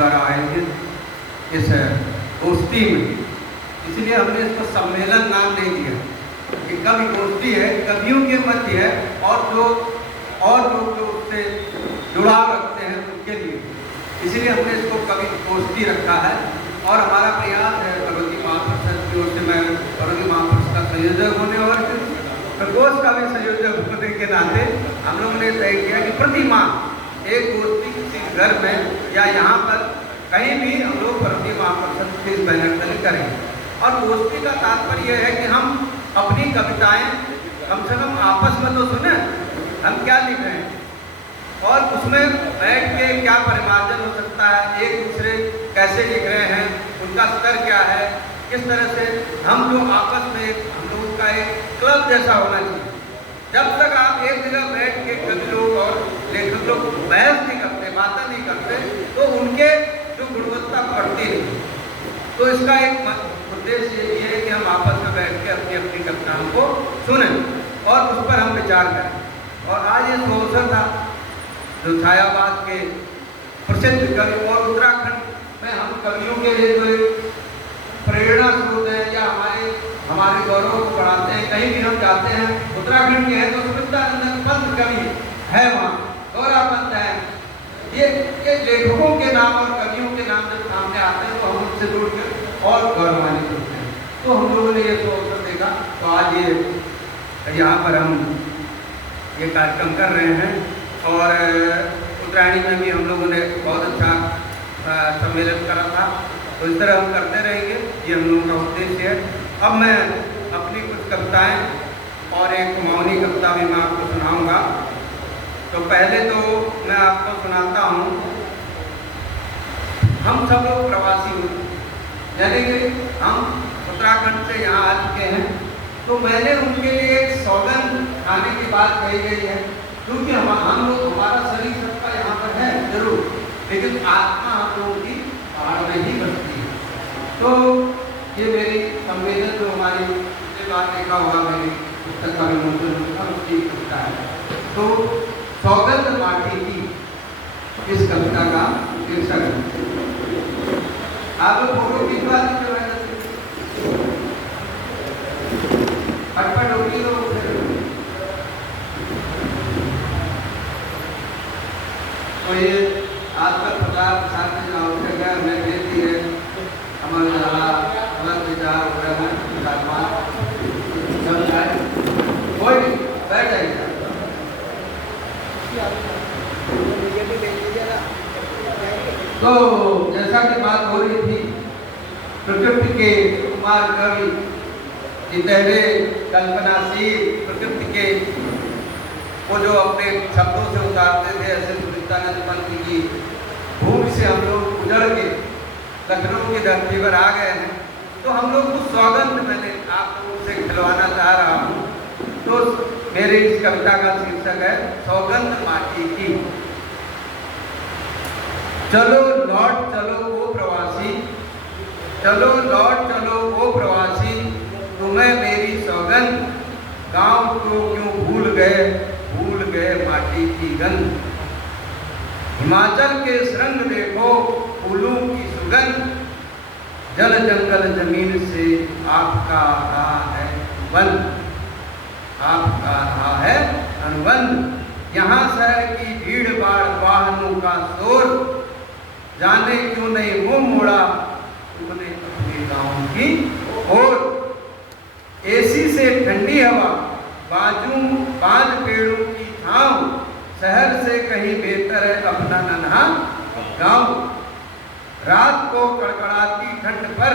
द्वारा आयोजित इस गोष्ठी में, इसलिए हमने इसको सम्मेलन नाम दे दिया कि कवि गोष्ठी है, कवियों के मध्य है और लोग जो उससे जुड़ाव रखते हैं उनके लिए, इसलिए हमने इसको कवि गोष्ठी रखा है। और हमारा प्रयास है भगवती महाप्रसाद की ओर से, मैं भगवती महाप्रसाद का संयोजक होने और प्रकोष्ठ का भी संयोजक होने के नाते हम लोगों ने तय किया कि प्रति माह एक गोष्ठी किसी घर में या यहाँ पर कहीं भी हम लोग भगवती महाप्रसाद के इस बैनर तले करेंगे। और गोष्ठी का तात्पर्य है कि हम अपनी कविताएं कम से कम आपस में तो सुने हम क्या लिख रहे हैं और उसमें बैठ के क्या परिमार्जन हो सकता है, एक दूसरे कैसे लिख रहे हैं, उनका स्तर क्या है, किस तरह से हम लोग आपस में हम लोगों का एक क्लब जैसा होना चाहिए। जब तक आप एक जगह बैठ के कवि लोग और लेखक लोग बहस नहीं करते, बातें नहीं करते, तो उनके जो गुणवत्ता बढ़ती है। तो इसका एक उद्देश्य ये है कि हम आपस में बैठ के अपनी अपनी कविताओं को सुनें और उस पर हम विचार करें। और आज ये अवसर था जो छायावाद के प्रसिद्ध कवि और उत्तराखंड में हम कवियों के लिए जो प्रेरणा स्रोत है या हमारे गौरव को बढ़ाते हैं, कहीं भी हम जाते हैं उत्तराखंड के हैं तो सुमित्रानंद पंत कवि है, वहाँ गौरा पंत है, ये लेखकों के नाम और कवियों के नाम जब सामने आते हैं तो हम उनसे जुड़कर और गौरवान्वित होते हैं। तो हम लोगों ने ये तो अवसर देखा, तो आज ये यहाँ पर हम ये कार्यक्रम कर रहे हैं और उत्तरायणी में भी हम लोगों ने बहुत अच्छा सम्मेलन करा था, तो इस तरह हम करते रहेंगे, ये हम लोगों का उद्देश्य है। अब मैं अपनी कुछ कविताएं और एक मौनी कविता भी मैं आपको सुनाऊंगा। तो पहले तो मैं आपको सुनाता हूँ, हम सब लोग प्रवासी हूँ, यानी कि हम उत्तराखंड से यहाँ आ चुके हैं, तो मैंने उनके लिए एक सौगंध खाने की बात कही गई है, क्योंकि हम लोग हमारा शरीर सबका यहाँ पर है जरूर, लेकिन आत्मा हम लोगों की पहाड़ में ही बसती है। तो ये मेरी संवेदन जो हमारी पिछले बार देखा हुआ मेरी पुस्तक का विमोचन उसकी कविता है। तो सौगंध माटी की इस कविता का शीर्षक है। आप लोग फोटो खिंचवा दीजिए, फटफट होगी तो ये आज तक 50 साल की आवश्यक है, हमने देती है हमारे अलग विचार वगैरह कोई बैठ जाएगा। तो जैसा कि बात हो रही थी, प्रकृति के कुमार कवि जितहरे कल्पनाशील प्रकृति के वो जो अपने शब्दों से उतारते थे, ऐसे सुमित्रानंद पंत की भूमि से हम लोग उजड़ के लखनऊ की धरती पर आ गए हैं। तो हम लोग कुछ सौगंध मैंने आप लोगों से खिलवाना चाह रहा हूँ। तो मेरी इस कविता का शीर्षक है सौगंध माटी की। चलो लौट चलो वो प्रवासी, चलो लौट चलो वो प्रवासी, तुम्हें मेरी सौगंध, गांव को क्यों भूल गए माटी की गंध। हिमाचल के श्रृंग देखो फूलों की सुगंध, जल जंगल जमीन से आपका रहा है अनुबंध, आपका रहा है अनुबंध। यहाँ शहर की भीड़ भाड़ वाहनों का शोर, जाने क्यों नहीं मुंह मोड़ा तुमने अपने गाँव की ओर। एसी से ठंडी हवा, बाज पेड़ों की छाँव, शहर से कहीं बेहतर है अपना नन्हा गाँव। रात को कड़कड़ाती ठंड पर,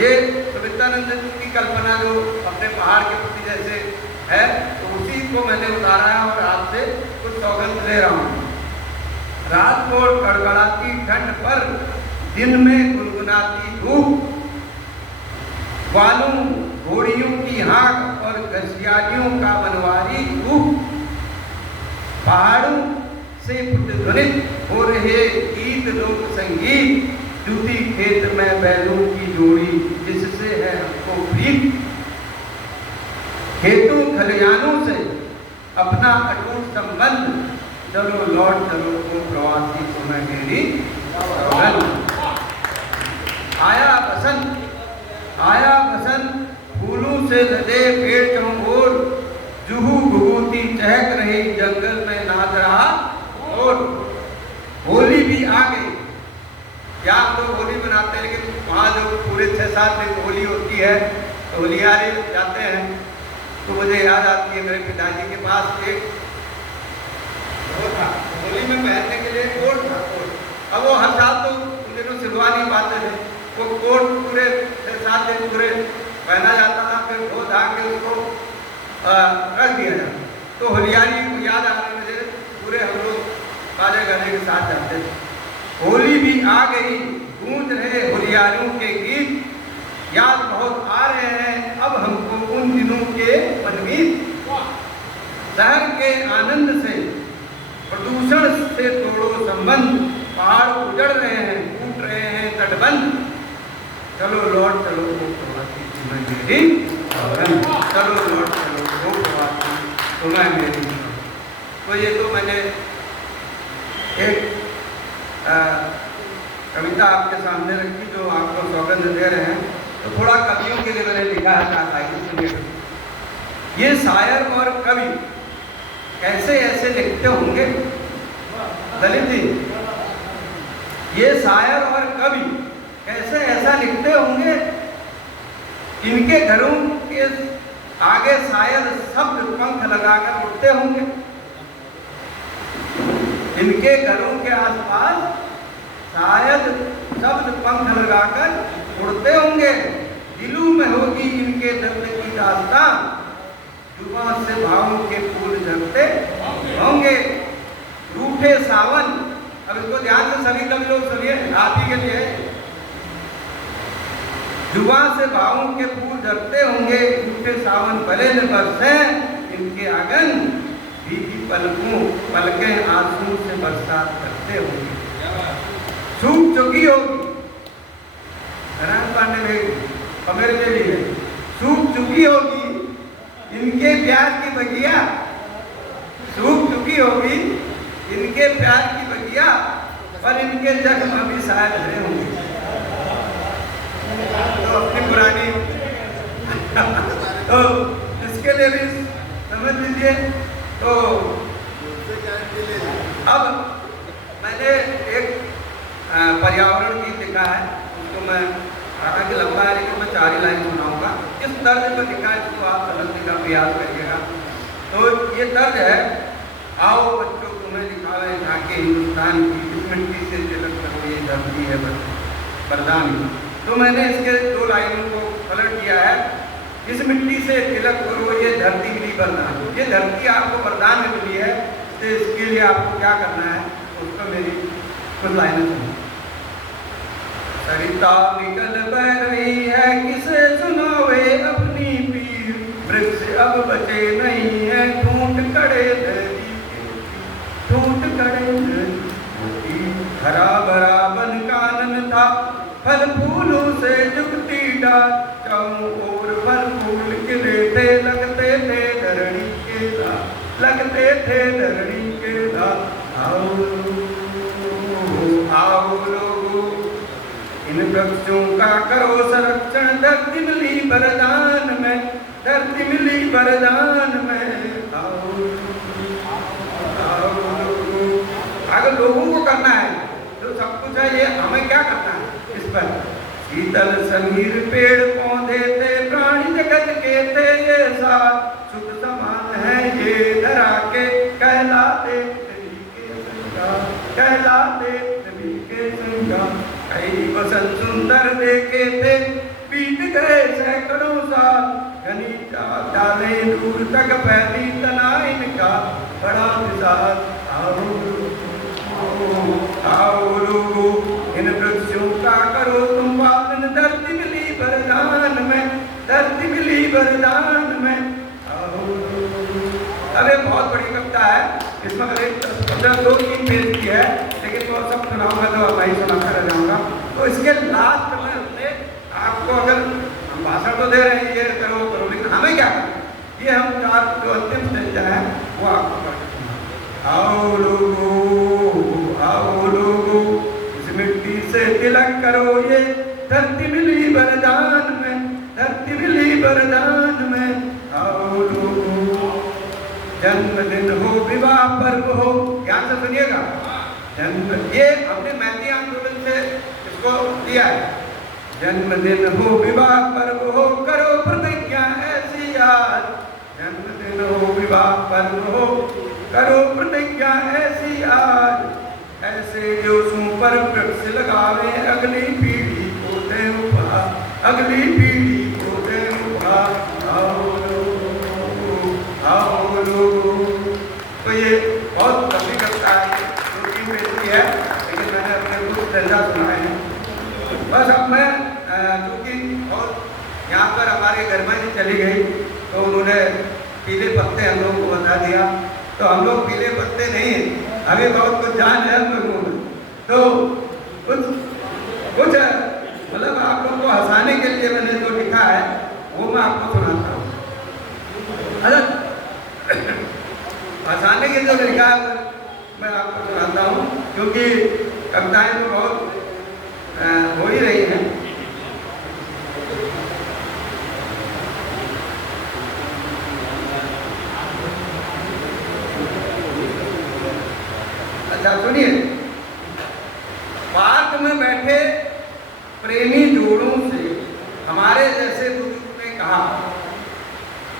ये सुमित्रानंद की कल्पना जो अपने पहाड़ के प्रति जैसे है, तो उसी को मैंने उतारा है और आपसे कुछ सौगंध ले रहा हूँ। रात को कड़कड़ाती ठंड पर, दिन में गुनगुनाती धूप, बालू घोड़ियों की हाँक और घसियालियों का बनवारी धूप, पहाड़ों से प्रतिध्वनित हो रहे गीत लोक संगीत, जूती खेत में बैलों की जोड़ी जिससे है हमको प्रीत। खेतों खलियानों से अपना अटूट संबंध, चलो लौट चलो वो प्रवासी तुम्हें मेरी की सौगंध। आया बसंत फूलों से लदे पेड़ चौंगोर, जुहू घुघूती चहक रही जंगल में नाच रहा और होली भी आ गई। या हम लोग होली मनाते हैं, लेकिन वहाँ जो पूरे 6-7 दिन होली होती है तो होलियारे जाते हैं। तो मुझे याद आती है मेरे पिताजी के पास एक वो था, होली में पहनने के लिए कोट था। अब वो हर साल तो उन दिनों सिलवा नहीं पाते थे, वो कोट पूरे 6-7 दिन पूरे पहना जाता था, फिर धो धा के उसको रख दिया जाता। तो होलियारी याद आ रही मुझे, पूरे हम लोग बाजे गाने के साथ जाते थे। होली भी आ गई, गूंज रहे होलियारों के गीत, याद बहुत आ रहे हैं अब हमको उन दिनों के मनगीत। शहर के आनंद से प्रदूषण से तोड़ो संबंध, पहाड़ उजड़ रहे हैं, टूट रहे हैं तटबंध। चलो लौट चलो वो प्रवासी तुम्हें मेरी सौगंध, चलो लौट चलो वो प्रवासी तुम्हें मेरी। तो ये तो मैंने एक कविता आपके सामने रखी जो आपको सौगंध दे रहे हैं। तो थोड़ा कवियों के लिए मैंने लिखा है, कहा सुनिए। ये शायर और कवि कैसे ऐसे लिखते होंगे ललित जी, ये शायर और कवि कैसे ऐसा लिखते होंगे, इनके घरों के आगे शायद शब्द पंख लगाकर उड़ते होंगे, इनके घरों के आसपास शायद शब्द पंख लगाकर उड़ते होंगे। दिलों में होगी इनके दर्द की दास्तां, जुबान से भावों के फूल झड़ते होंगे। रूठे सावन, अब इसको ध्यान से सभी कवि लोग सुनिए, आप ही के लिए। जुबान से भावों के फूल झड़ते होंगे, रूठे सावन भले न बरसे इनके आंगन, भीगी पलकें आंसू से बरसात करते होंगे। सूख चुकी होगी, नारायण पांडे में कमेर में भी है, सूख चुकी होगी इनके प्यार की बगिया, सूख चुकी होगी इनके प्यार की बगिया, पर इनके जख्म अभी शायद भरे होंगे। तो अपनी पुरानी तो इसके लिए भी समझ लीजिए। तो अब मैंने एक पर्यावरण गीत लिखा है, उसको मैं हालांकि लंबा है लेकिन मैं 4 ही लाइन सुनाऊंगा। इस तर्ज पर लिखा है, इसको आप समझने का प्रयास करिएगा। तो ये तर्ज है, आओ बच्चों तुम्हें दिखावे झांके हिंदुस्तान की, इस मिट्टी से तिलक करो ये धरती है वरदान। तो मैंने इसके 2 लाइनों को पलट दिया है, इस मिट्टी से तिलक करो ये धरती मिली वरदान। ये धरती आपको वरदान में मिली है, तो इसके लिए आपको क्या करना है, उसको मेरी कुछ लाइनें सुनो। सरिता निकल बह रही है किसे सुनावे अपनी पीर, वृक्ष अब बचे नहीं है ठूंठ कड़े नदी के, ठूंठ कड़े नदी। हरा भरा वन कानन था, फल फूलों से जुगती डाल, चारों ओर फल फूल खिले थे, लगते थे धरणी के दाल, लगते थे धरणी के दाल। आओ लोगो इन वृक्षों का करो संरक्षण, धरती मिली वरदान में, धरती मिली वरदान में। आओ लोगो, अगर लोगों को करना है तो सब कुछ है, ये हमें क्या करना है इस पर। शीतल समीर पेड़ पौधे थे, प्राणी जगत के थे ये साथ, सुख समान है ये धरा के, कहलाते नबी के संगार, कहलाते नबी के संगार। कई वसंत सुंदर देखे थे, बीत गए सैकड़ों साल, घनी डालें दूर तक फैली तना इनका बड़ा मिजाज। आओ लोगो इन वृक्षों का करो तुम पालन, धरती मिली वरदान में, धरती मिली वरदान में। अरे बहुत बड़ी कविता है, इसमें अगर 2-3 पेज की है, लेकिन वो सब सुनाऊंगा तो मैं ही सुनाकर रह जाऊंगा। तो इसके लास्ट में हमने आपको, अगर हम भाषण तो दे रहे हैं ये करो करो, लेकिन हमें क्या करना, ये हम 4 जो अंतिम स्टेज है वो आपको करना। आओ लोगो इनसे तिलक करो ये धरती मिली वरदान में, धरती मिली वरदान में। आओ लोगों जन्मदिन हो विवाह पर्व हो, ध्यान से सुनिएगा। जन्म ये हमने मैथिली आंदोलन से इसको दिया है। जन्मदिन हो विवाह पर्व हो करो प्रतिज्ञा ऐसी आज, जन्मदिन हो विवाह पर्व हो करो प्रतिज्ञा ऐसी आज, ऐसे जोशों पर वृक्ष लगावे अगली पीढ़ी को दे उपहार, अगली पीढ़ी को दे उपहार। आओ लोगों, आओ लोगों। तो ये बहुत लंबी कविता है, छोटी बेटी है, लेकिन मैंने अपने कुछ तंजा सुनाए हैं। बस अब मैं क्योंकि और यहाँ पर हमारे घर में जी चली गई तो उन्होंने पीले पत्ते हम लोगों को बता दिया, तो हम लोग पीले पत्ते नहीं हैं, अभी बहुत कुछ जान है हम लोगों में। तो कुछ मतलब आप लोगों को हंसाने के लिए मैंने जो लिखा है वो मैं आपको सुनाता हूँ। हंसाने के जो लिखा है मैं आपको सुनाता हूँ, क्योंकि कविताएं तो बहुत हो ही रही हैं। अच्छा सुनिए। पार्क में बैठे प्रेमी जोड़ों से हमारे जैसे बुजुर्ग ने कहा,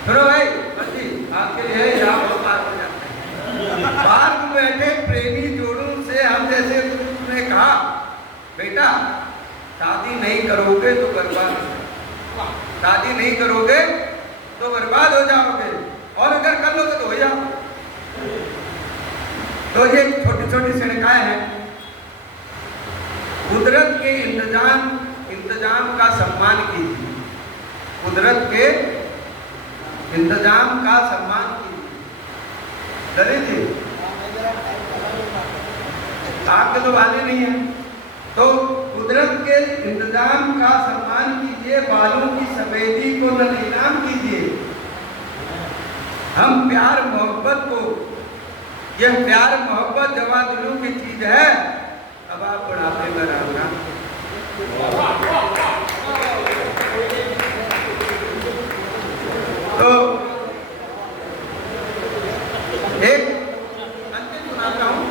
सुनो भाई बच्ची आपके लिए यहाँ बहुत पार्क में जाते हैं। पार्क में बैठे प्रेमी जोड़ों से हम जैसे बुजुर्ग ने कहा, बेटा शादी नहीं करोगे तो बर्बाद हो जाओगे, शादी नहीं करोगे तो बर्बाद हो जाओगे, और अगर कर लोगे तो हो जाओ। तो ये छोटी छोटी सिणकाएं हैं। कुदरत के इंतजाम का सम्मान कीजिए, कुदरत के इंतजाम का सम्मान कीजिए। दलित जी आपके तो वाले नहीं है, तो कुदरत के इंतजाम का सम्मान कीजिए, बालों की सफेदी को न नीलाम कीजिए। हम प्यार मोहब्बत को, यह प्यार मोहब्बत जवां दिलों की चीज है, अब आप बुढ़ापे में रहना। तो एक अंतिम सुनाता हूँ।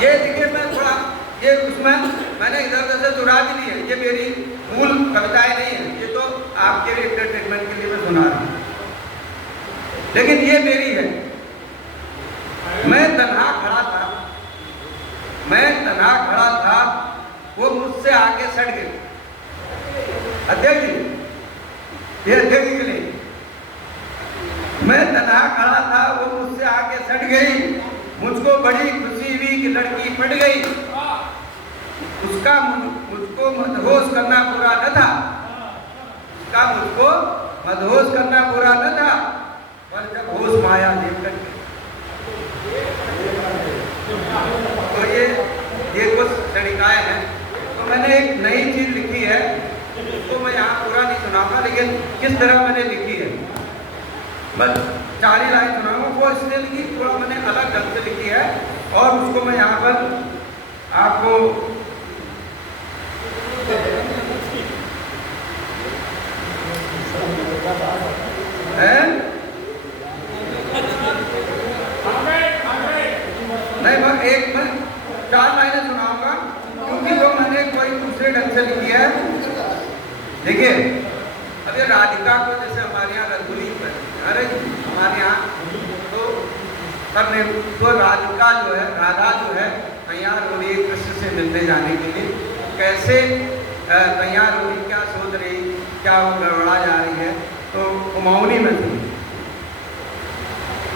ये देखिए मैं थोड़ा ये उसमें मैंने इधर उधर से चुरा भी ली है, ये मेरी मूल कविताएं नहीं है, ये तो आपके एंटरटेनमेंट के लिए मैं सुना रहा हूँ, लेकिन ये मेरी है। मैं तन्हा खड़ा था, मैं तन्हा खड़ा था, वो मुझसे आगे सट गई। अध्यक्ष जी, ये अध्यक्ष के लिए, मैं तन्हा खड़ा था, वो मुझसे आगे सट गई, मुझको बड़ी खुशी हुई कि लड़की पट गई। उसका मुझको मदहोश करना पूरा न था, उसका मुझको मदहोश करना पूरा न था, पर जब होश माया देखकर तो ये कुछ तरीकाएं हैं। तो मैंने एक नई चीज लिखी है, उसको मैं यहाँ पूरा नहीं सुनाऊंगा, लेकिन किस तरह मैंने लिखी है बस 4 ही लाइन सुनाऊंगा। वो इसलिए लिखी, थोड़ा मैंने अलग ढंग से लिखी है, और उसको मैं यहाँ पर आपको नहीं मैं 4 लाइनें सुनाऊंगा, क्योंकि वो मैंने कोई दूसरे ढंग से लिखी है। देखिए अब ये राधिका को जैसे हमारे यहाँ रंगोली पर, अरे हमारे यहाँ तो करने तो राधिका जो है, राधा जो है तैयार हो रही है कृष्ण से मिलने जाने के लिए, कैसे तैयार हो रही, क्या सोच रही, क्या वो गड़बड़ा जा रही है। तो कुमाऊनी में थी,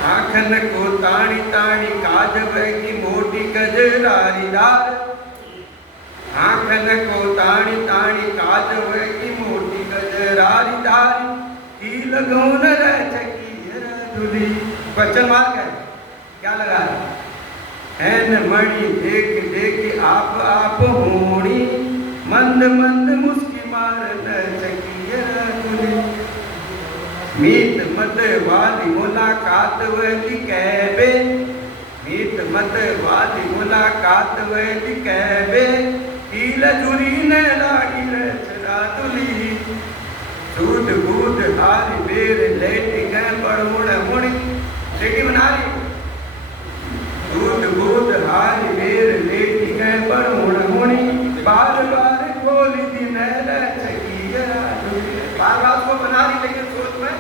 आखन को ताड़ी ताड़ी काजब की मोटी गजरारीदार, आखन को ताड़ी ताड़ी काजब की मोटी गजरारीदार, की लगौन रह चकी धुली। क्वेश्चन मार्क है, क्या लगा है? एन मणि देख देख आप होनी, मंद मंद मुस्की मार चकी धुली। मीत मत वाली मुलाकात वही कहबे, मीत मत वाली मुलाकात वही कहबे, जुरी ने लागी रे चरातुली झूठ बूट हारी बेर लेट गए बड़मुड़ मुड़ी लेटी बना ली झूठ बूट हारी बेर लेट गए बड़मुड़ मुड़ी बार बार खोली दी नैला चकिया बार बार उसको बना ली लेकिन सोच में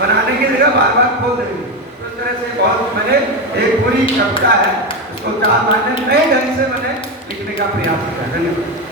बनाने की जगह बार बार खोल देंगे तो इस तरह से बहुत मैंने एक पूरी कविता है उसको 4 महीने नए ढंग से मैंने लिखने का प्रयास किया। धन्यवाद।